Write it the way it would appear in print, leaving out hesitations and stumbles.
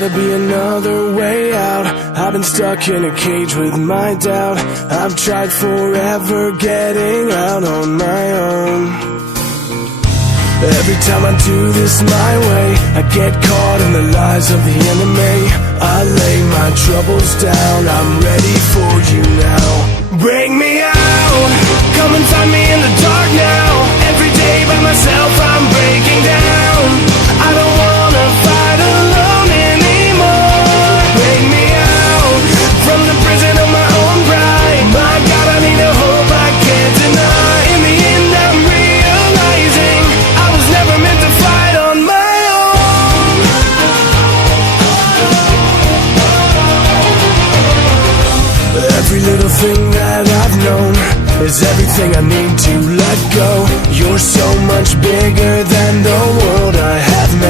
gotta be another way out. I've been stuck in a cage with my doubt. I've tried forever getting out on my own. Every time I do this my way, I get caught in the lies of the enemy. I lay my troubles down, I'm ready for you now. Bring me out, come and find me in the dark now. Every day by myself I'm breaking down. I don't wanna fight alone anymore. Bring me out, from the prison of my own pride. My God, I need a hope I can't deny. In the end I'm realizing I was never meant to fight on my own. Every little thing that I've known is everything I need to let go. You're so much bigger than the world I have made.